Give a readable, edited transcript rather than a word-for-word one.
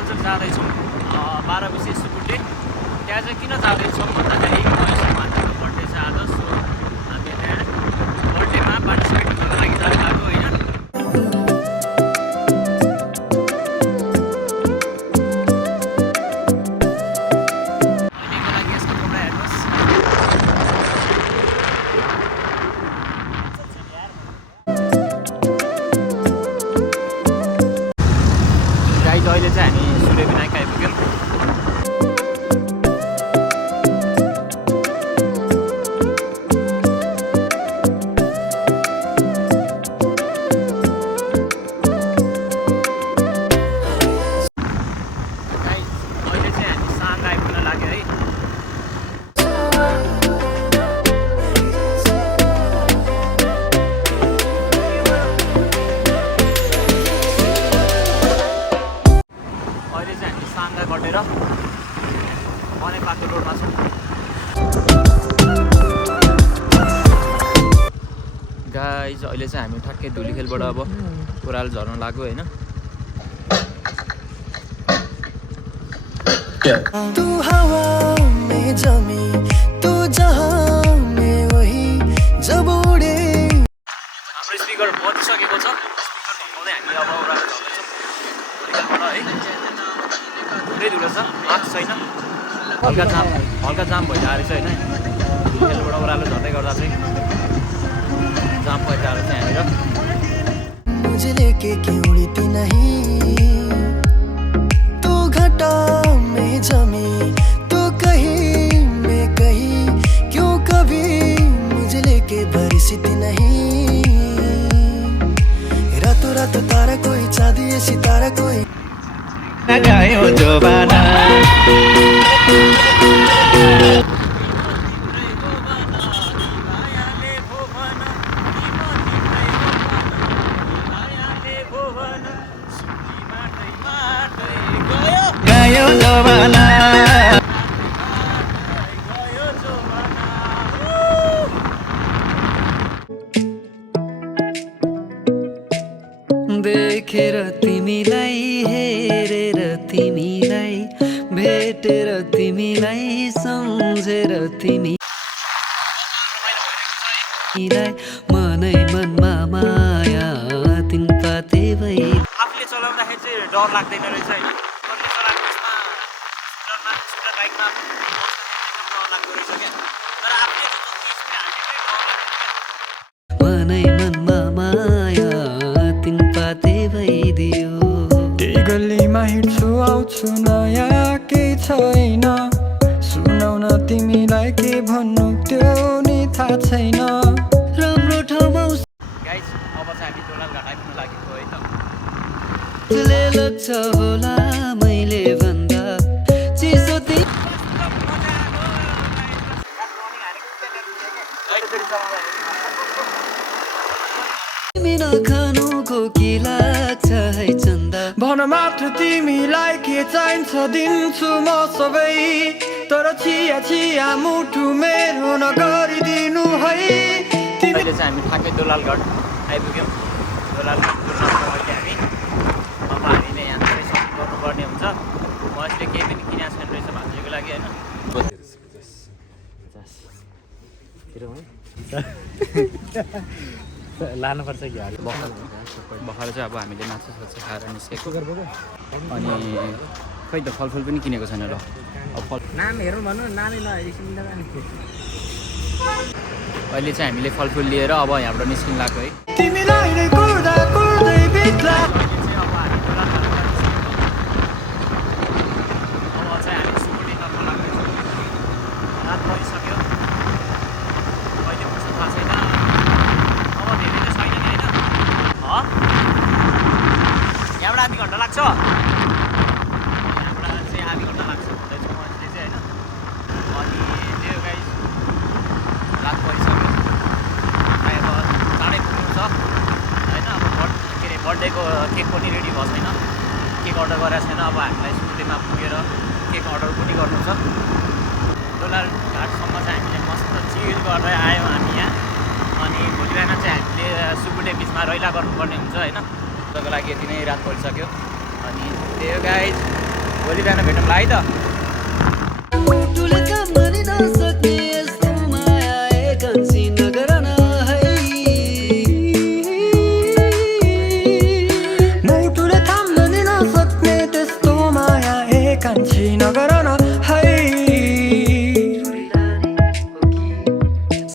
सिन्धुपाल्चोक जाँदैछौँ 12 बजे सुकुटे। त्यहाँ चाहिँ किन जाँदैछौँ भन्दाखेरि मान्छेको बर्थडे छ आज। सो हामी त्यहाँ बर्थडेमा पार्टिसिपेट गर्नको लागि जानु भएको होइन। अहिलेको लागि यसको कपडा हेर्नुहोस्। गाइज अहिले चाहिँ हामी सूर्यविनायक आइपुग्यौँ। गाइज अहिले चाहिँ हामी ठ्याक्कै धुलीखेलबाट अब ओह्रालो झर्न लाग्यो होइन। तू हवा में जमी तू जहां में वही जब उड़े। हाम्रो स्पिकर बजिसकेको छ। स्पिकर भगाउँदै हामी अब ओह्रालो झर्दैछौँ है। पुरै धुलो छ, मास्क छैन, हल्का जाम भइरहेको छ होइन। धुलीखेलबाट ओह्रालो झर्दै गर्दा चाहिँ जाम भइरहेको छ यहाँनिर। मुझे लेके क्यों उड़ती नहीं तू घटा में जमी तू कहीं मैं कहीं क्यों कभी मुझे लेके बरसती नहीं। रातों रात तारा कोई चांदी है सितारा कोई गायो जोबाना। देखेर तिमीलाई हेरेर तिमीलाई भेटेर तिमीलाई सम्झेर तिमीलाई मनै मनमा माया तिन पाते भई। आफूले चलाउँदाखेरि चाहिँ डर लाग्दैन रहेछ होइन। कसले चलाएको त्यसमा स्कुटर बाइकमा डर लाग्दो रहेछ क्या। तर आफूले मनै मनमा माया तिन पाते भइदियो। त्यही गल्लीमा हिँड्छु आउँछु नयाँ केही छैन। सुनाउन तिमीलाई के भन्नु त्यो नि थाहा छैन। राम्रो ठाउँमा गाइज अब चाहिँ हामी दोलाल घाट आइपुग्न लागेको है त। ले लाग्छ होला मैले भन्दा चिसो तिमी नखानुको के लाग्छ है चन्दा। भन मात्र तिमीलाई के चाहिन्छ दिन्छु म सबै। तर छिया छिया मुटु मेरो नगरिदिनु है। अहिले चाहिँ हामी ठ्याक्कै दोलाल घाट आइपुग्यौँ। दोलाल घाट पुग्नसम्म अहिले हामी अब हामीले यहाँ चाहिँ सपिङ गर्नुपर्ने हुन्छ। म यसले केही पनि किनेको छैन रहेछ भान्जीको लागि होइन। लानुपर्छ कि भर्खर चाहिँ अब हामीले माछा साछा खाएर निस्केको। अनि खै त फलफुल पनि किनेको छैन र। अब फल नामहरू भन्नु नामै नहेरिसिँदैन। अहिले चाहिँ हामीले फलफुल लिएर अब यहाँबाट निस्किन लाग्यो है। तिमीलाई नै कुर्दा कुर्दै बित्ला। अब चाहिँ हामी सुकुटीतर्फ लाग्दैछौँ। रात परिसक्यो। कहिले पर्छ थाहा छैन। अब धेरै त छैन नि होइन। यहाँबाट आधी घन्टा लाग्छ। यहाँबाट चाहिँ आधी घन्टा लाग्छ भन्दैछु म अहिले चाहिँ होइन। अनि त्यो गाइस रात परिसक्यो। अब चाँडै पुग्नु छ होइन। अब बर्थडेको केक पनि रेडी भएको छैन। केक अर्डर गरेको छैन। अब हामीलाई स्कुटीमा पुगेर केक अर्डर पनि गर्नु छ। दोलाल घाटसम्म चाहिँ हामीले मस्त चिल गर्दै आयौँ हामी यहाँ। अनि भोलि बिहान चाहिँ हामीले सुकुटे बिचमा रैला गर्नुपर्ने हुन्छ होइन। त्यसको लागि यति नै रात परिसक्यो। अनि त्यही हो गाइज। भोलि बिहान भेटौँला है त